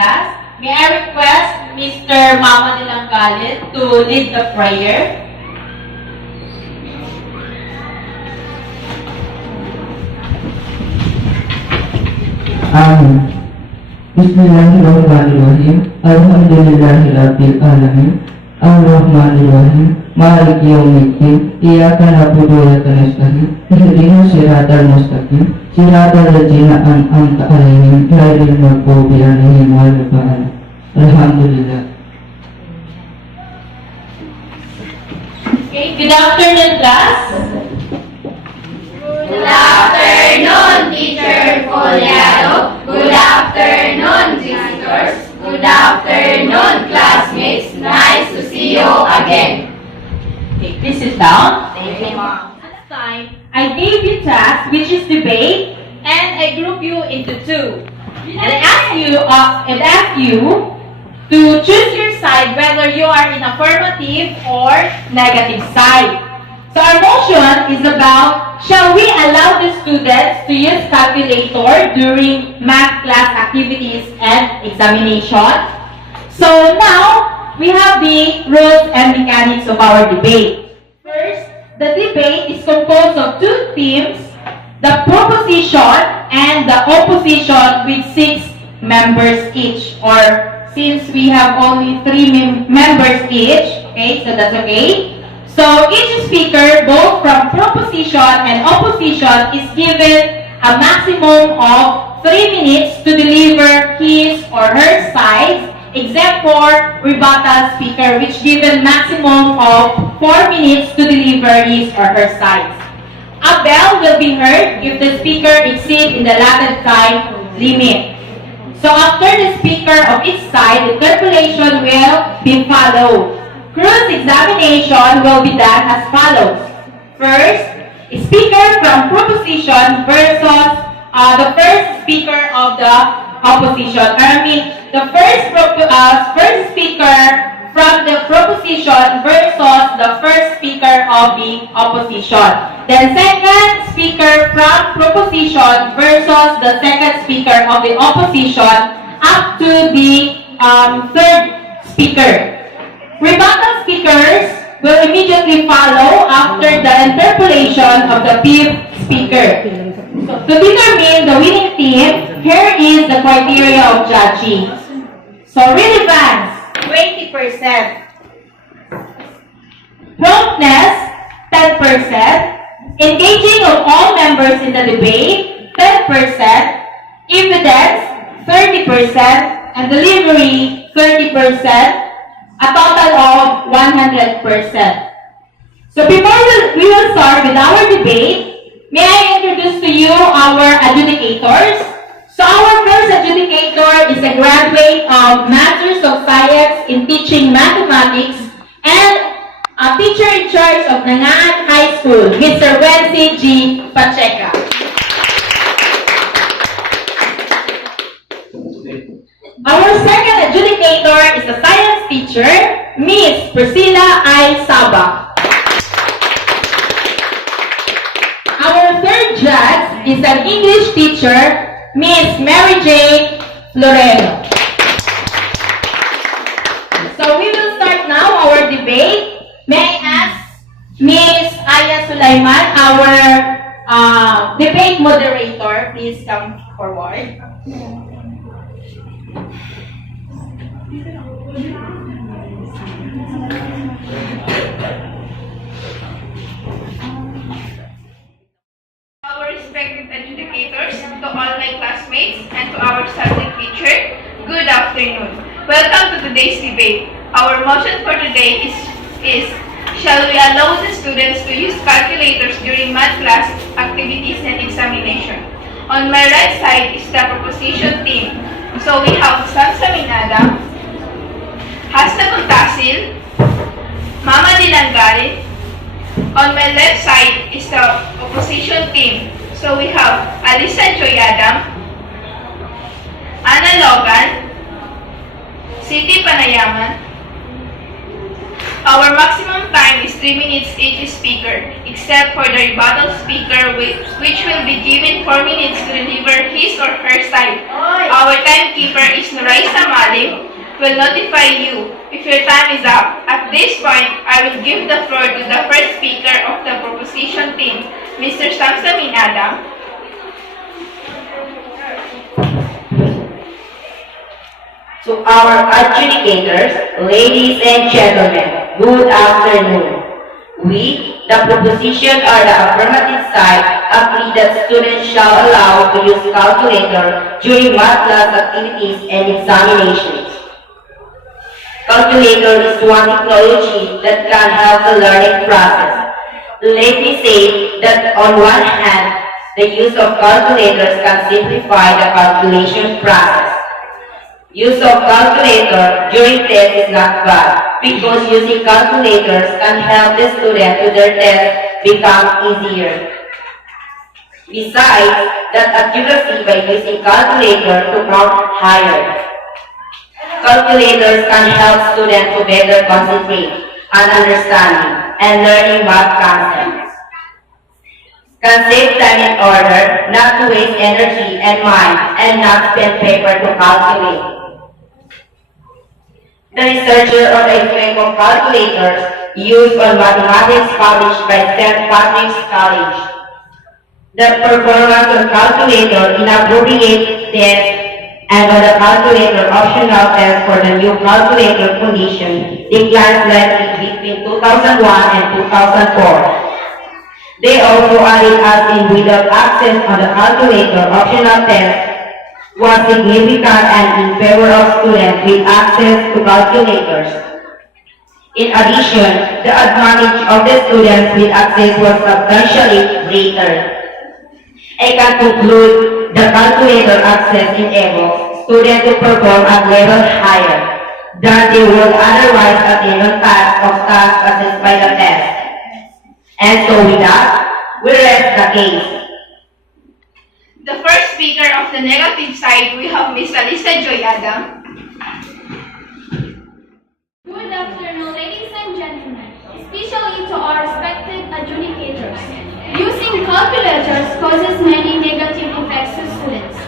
class. May I request Mr. Mama Dilanggalin to lead the prayer? Amin. Bismillahirrahmanirrahim. Alhamdulillahirabbil alamin. Ar-Rahmanir-Rahim. Maliki yaumiddin. Iyyaka na'budu wa iyyaka nasta'in. Ihdinas siratal mustaqim. Siratal ladzina an'amta 'alaihim ghairil maghdubi 'alaihim waladdallin. Alhamdulillah. Okay, good afternoon, class. Good afternoon, Teacher Foliado. Good afternoon, visitors. Good afternoon, classmates. Nice to see you again. Okay, please sit down. Thank you, Mom. Last time, I gave you task, which is debate, and I group you into two. And I asked you to choose your side, whether you are in affirmative or negative side. So our motion is about, shall we allow the students to use calculator during math class activities and examination? So now, we have the rules and mechanics of our debate. First, the debate is composed of two teams, the proposition and the opposition, with 6 members each. Or since we have only 3 members each, okay, so that's okay. So each speaker, both from proposition and opposition, is given a maximum of 3 minutes to deliver his or her side, except for rebuttal speaker, which given maximum of 4 minutes to deliver his or her side. A bell will be heard if the speaker exceeds in the allotted time limit. So after the speaker of each side, the calculation will be followed. Cross-examination will be done as follows. First, speaker from proposition versus the first speaker of the opposition. The first speaker from the proposition versus the first speaker of the opposition. Then second speaker from proposition versus the second speaker of the opposition up to the third speaker. Rebuttal speakers will immediately follow after the interpolation of the fifth speaker. So, to determine the winning team, here is the criteria of judging. So, relevance, 20%. Promptness, 10%. Engaging of all members in the debate, 10%. Evidence, 30%. And delivery, 30%. A total of 100%. So before we will start with our debate, may I introduce to you our adjudicators. So our first adjudicator is a graduate of Masters of Science in Teaching Mathematics and a teacher in charge of Nangaan High School, Mr. Wency G. Pacheca. Our second adjudicator is a science teacher, Miss Priscilla I. Saba. Our third judge is an English teacher, Miss Mary J. Loreno. So we will start now our debate. May I ask Miss Aya Sulaiman, our debate moderator, please come forward. Our respected adjudicators, to all my classmates, and to our subject teacher, good afternoon. Welcome to today's debate. Our motion for today is shall we allow the students to use calculators during math class activities and examination? On my right side is the proposition team. So we have Sam Saminada, Hasna Muntasil, Mama Dilanggalin. On my left side is the opposition team. So we have Alisa Joyadam, Anna Logan, Siti Panayaman. Our maximum time is 3 minutes each speaker, except for the rebuttal speaker which will be given 4 minutes to deliver his or her side. Our timekeeper is Noraisa Malim, will notify you if your time is up. At this point, I will give the floor to the first speaker of the proposition team, Mr. Samsamin Adam. To our adjudicators, ladies and gentlemen, good afternoon. We, the proposition or the affirmative side, agree that students shall allow to use calculator during math class activities and examinations. Calculator is one technology that can help the learning process. Let me say that on one hand, the use of calculators can simplify the calculation process. Use of calculator during test is not bad because using calculators can help the student to their test become easier. Besides, that accuracy by using calculator to count higher. Calculators can help students to better concentrate on understanding and learning math concepts. Can save time in order, not to waste energy and mind, and not spend paper to calculate. The researcher on the effect of calculators used on mathematics published by St. Patrick's College. The performance of calculator in appropriate tests and on the calculator optional test for the new calculator condition declined slightly between 2001 and 2004. They also added as in without access on the calculator optional test was significant and in favor of students with access to calculators. In addition, the advantage of the students with access was substantially greater. I can conclude the calculator access enables students to perform at level higher than they would otherwise attain on tasks assessed by the test. And so with that, we rest the case. The first speaker of the negative side, we have Ms. Alisa Joyada. Good afternoon, ladies and gentlemen, especially to our respected adjudicators. Using calculators causes many negative effects to students.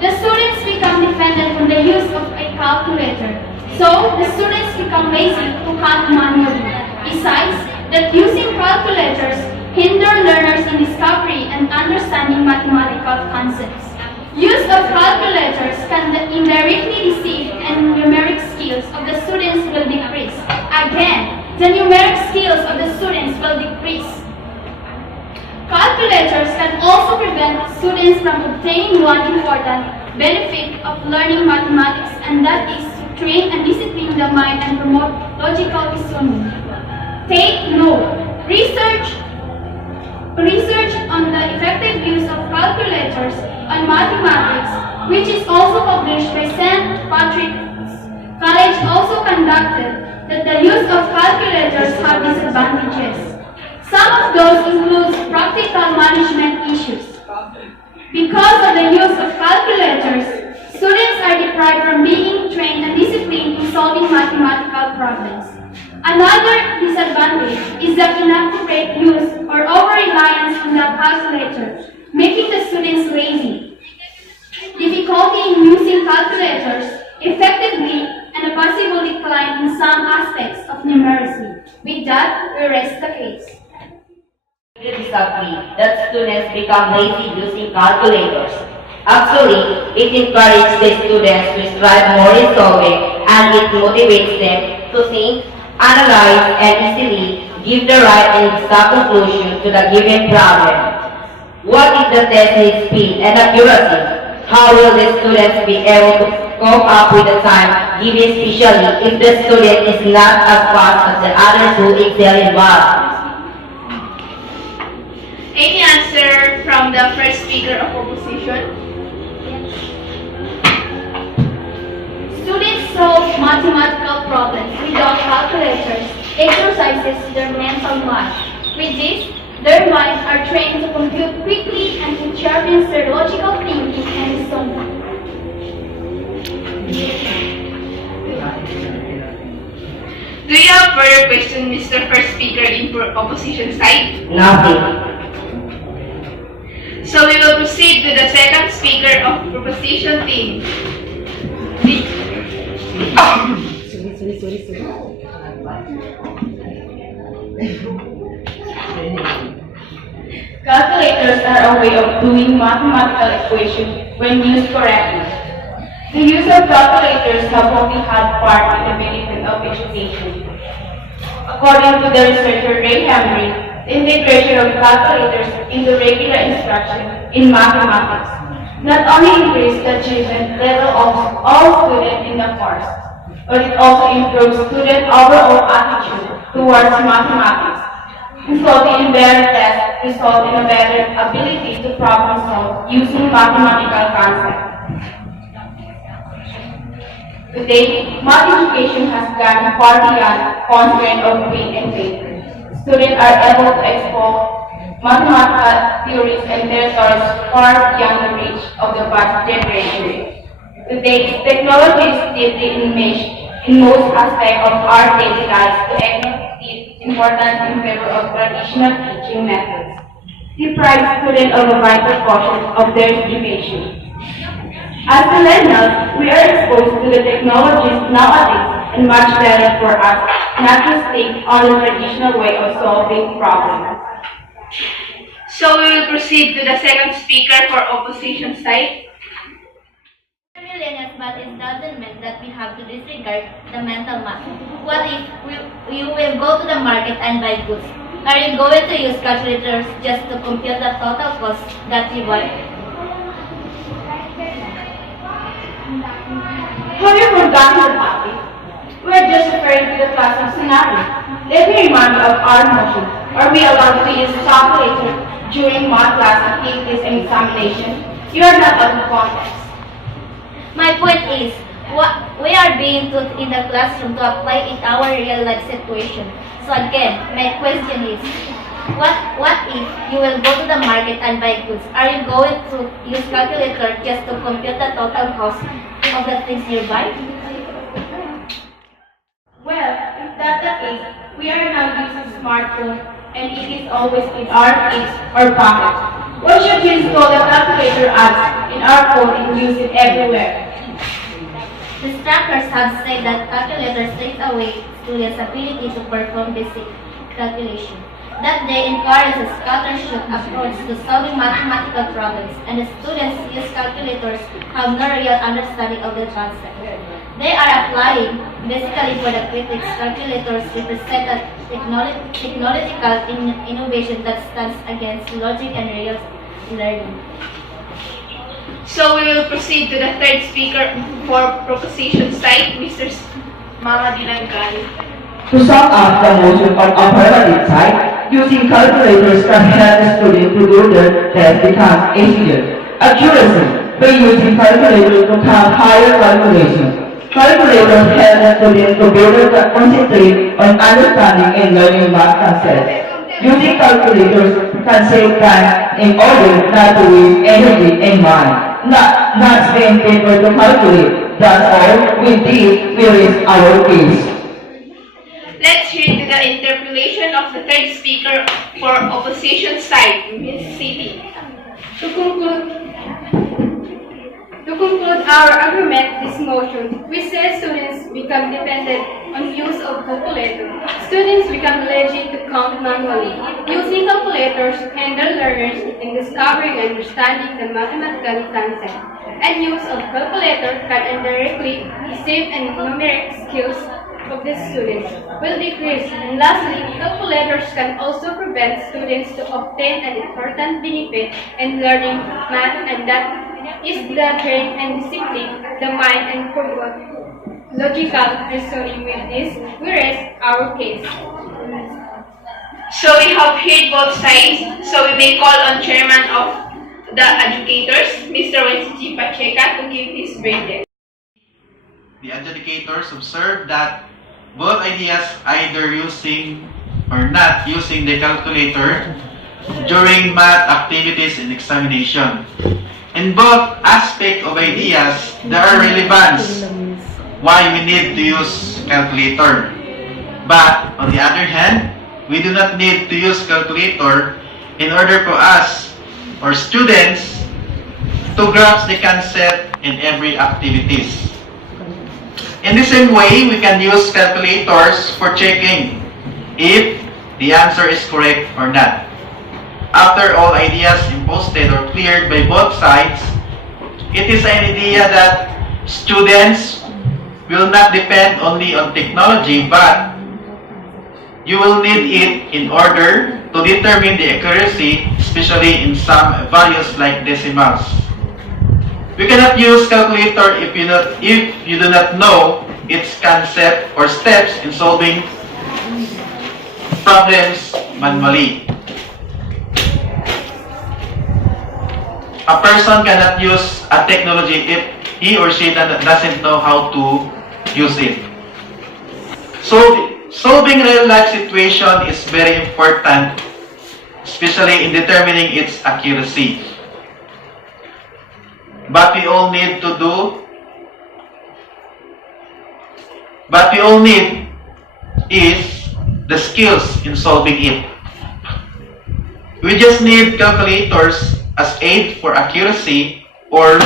The students become dependent on the use of a calculator, so the students become lazy to count manually. Besides, that using calculators hinder learners in discovery and understanding mathematical concepts. Use of calculators can indirectly deceive and numeric skills of the students will decrease. Again, the numeric skills of the students will decrease. Calculators can also prevent students from obtaining one important benefit of learning mathematics, and that is to train and discipline the mind and promote logical reasoning. Take note. Research on the effective use of calculators on mathematics, which is also published by St. Patrick's College, also conducted that the use of calculators have disadvantages. Some of those include practical management issues. Because of the use of calculators, students are deprived from being trained and disciplined in solving mathematical problems. Another disadvantage is the inaccurate use or over-reliance on the calculator, making the students lazy. Difficulty in using calculators effectively and a possible decline in some aspects of numeracy. With that, we rest the case. We disagree that students become lazy using calculators. Actually, it encourages the students to strive more in solving, and it motivates them to think, analyze, and easily give the right and exact conclusion to the given problem. What if the test needs speed and accuracy? How will the students be able to cope up with the time given, especially if the student is not as fast as the others who excel in math? Any answer from the first speaker of opposition? Students solve mathematical problems without calculators, exercises their mental mind. With this, their minds are trained to compute quickly and it sharpens their logical thinking and reasoning. Do you have further questions, Mr. First Speaker in opposition side? Nothing. So we will proceed to the second speaker of proposition team. Calculators are a way of doing mathematical equations when used correctly. The use of calculators have only had part in the benefit of education. According to the researcher Ray Henry, the integration of calculators into regular instruction in mathematics not only increased the achievement level of all students in the course, but it also improves student overall attitude towards mathematics, resulting in better tests, result in a better ability to problem solve using mathematical concepts. Today, math education has gone far beyond constraint of pen and paper. Students are able to explore mathematical theories and territories far beyond the reach of the past generation. Today, technology is deeply enmeshed in most aspects of our daily lives to ignore its importance in favor of traditional teaching methods, deprive students of a vital portion of their education. As millennials, we are exposed to the technologies nowadays and much better for us not to stick on the traditional way of solving problems. So we will proceed to the second speaker for opposition side. Millennials, but it doesn't mean that we have to disregard the mental math. What if you will go to the market and buy goods? Are you going to use calculators just to compute the total cost that you buy? Have you forgotten the topic? We are just referring to the classroom scenario. Let me remind you of our motion. Are we allowed to use calculator during math class activities and examination? You are not out of context. My point is, we are being taught in the classroom to apply in our real life situation. So again, my question is, what if you will go to the market and buy goods? Are you going to use calculator just to compute the total cost of the things you buy? Well, if that's the case, we are now using smartphone and it is always in our kids or pocket. Why should we install the calculator apps in our phone and use it everywhere? The instructors have said that calculators take away students' ability to perform basic calculation. That they encourage a scattershot approach to solving mathematical problems, and the students use calculators have no real understanding of the concept. They are applying, basically for the critics, calculators represent a technological innovation that stands against logic and real learning. So we will proceed to the third speaker for proposition side, Mr. Mama Dilangay. To sum up the motion on affirmative side, using calculators can help the student to do their test becomes easier. Accuracy, by using calculators to count higher calculations. Calculators help the student to better concentrate on understanding and learning math concepts. Using calculators can save time in order not to waste energy and mind. Not spend paper to calculate. That's all. With this, we raise our case. Let's hear to the interpolation of the third speaker for opposition side, Ms. City. To conclude our argument, this motion, we say students become dependent on use of calculator. Students become lazy to count manually. Using calculators hinder learners in discovering and understanding the mathematical concept. And use of calculator can indirectly deceive and numeric skills of the students will decrease. And lastly, calculators can also prevent students to obtain an important benefit in learning math, and that is the brain and discipline, the mind and promote logical reasoning. With this, we rest our case. So we have heard both sides, so we may call on chairman of the educators, Mr. Wensi Pacheca, to give his verdict. The adjudicators observed that both ideas, either using or not using the calculator during math activities and examination. In both aspects of ideas, there are relevance why we need to use calculator. But, on the other hand, we do not need to use calculator in order for us or students to grasp the concept in every activities. In the same way, we can use calculators for checking if the answer is correct or not. After all ideas imposted or cleared by both sides, it is an idea that students will not depend only on technology, but you will need it in order to determine the accuracy, especially in some values like decimals. We cannot use calculator if you do not know its concept or steps in solving problems manually. A person cannot use a technology if he or she doesn't know how to use it. So, solving real-life situation is very important, especially in determining its accuracy. But we all need is the skills in solving it. We just need calculators as aid for accuracy or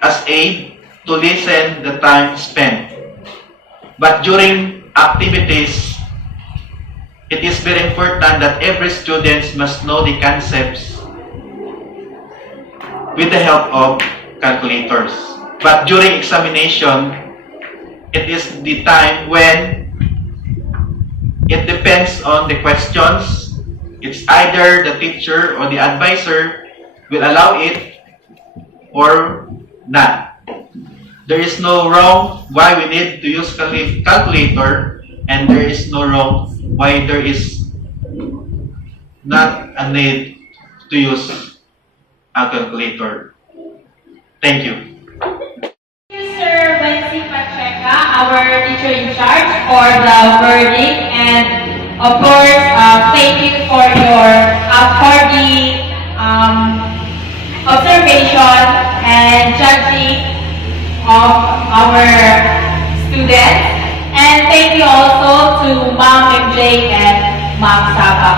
as aid to lessen the time spent. But during activities, it is very important that every student must know the concepts with the help of calculators. But during examination, it is the time when it depends on the questions. It's either the teacher or the advisor will allow it or not. There is no wrong why we need to use calculator, and there is no wrong why there is not a need to use a calculator. Thank you. Thank you, Sir Wency Pacheca, our teacher in charge, for the verdict, and of course, thank you for your observation and judging of our students, and thank you also to Ma'am MJ and Ma'am Saba.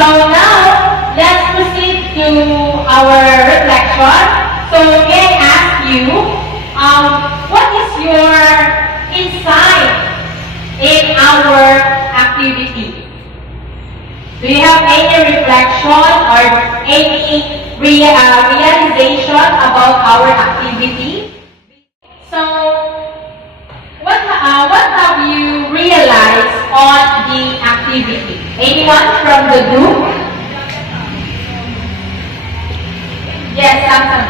So now, let's proceed to our reflection. So may I ask you, what is your insight in our activity? Do you have any reflection or any realization about our activity? So, what have you realized on the activity? Anyone from the group? Yes, Samson.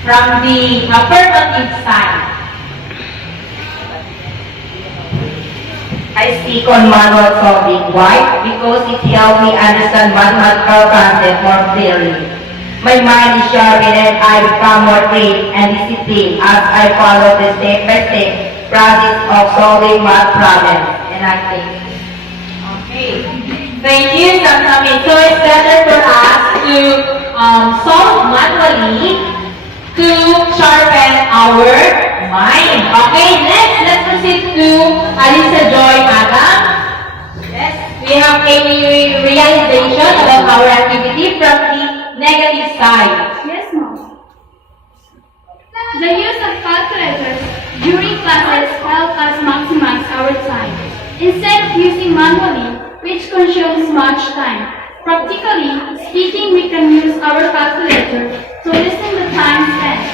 From the affirmative side. I speak on manual solving. Why? Because it helps me understand mathematical concepts more clearly. My mind is sharpened and I become more trained and disciplined as I follow the step-by-step process of solving math problems. And I think. Okay. Thank you, Samsami. So it's better for us to solve manually to sharpen our mind. Okay, next, let's proceed to Alisa Joy Adam. Yes, we have any realization about our activity from the negative side. Yes, Mom. The use of calculators during classes help us maximize our time. Instead of using manually, which consumes much time. Practically speaking, we can use our calculator to lessen the time spent.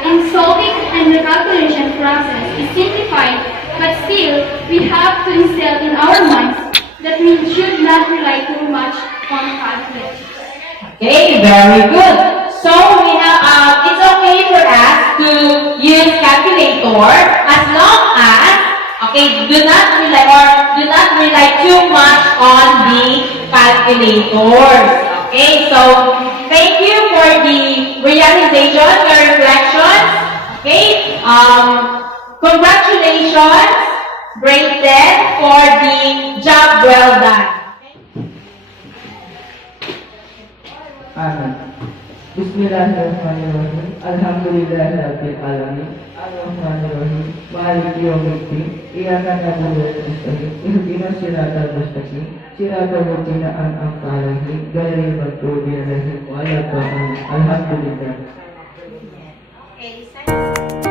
In solving and the calculation process is simplified, but still, we have to instill in our minds that we should not rely too much on calculators. Okay, very good. So we have, it's okay for us to use calculator as long as, okay, do not rely too much on the calculators. Okay, so thank you for the realization, your reflections. Okay, congratulations, grade 10, for the job well done. Amin. Bismillahirrahmanirrahim. Alhamdulillah Rabbil Alamin. Ar-Rahmanir-Rahim. Maliki Yawmiddin. Iyyaka na'budu wa iyyaka nasta'in. Ihdinas siratal mustaqim. Siratal ladzina an'amta 'alaihim ghairil maghdubi 'alaihim waladdallin. Alhamdulillah. Okay, science.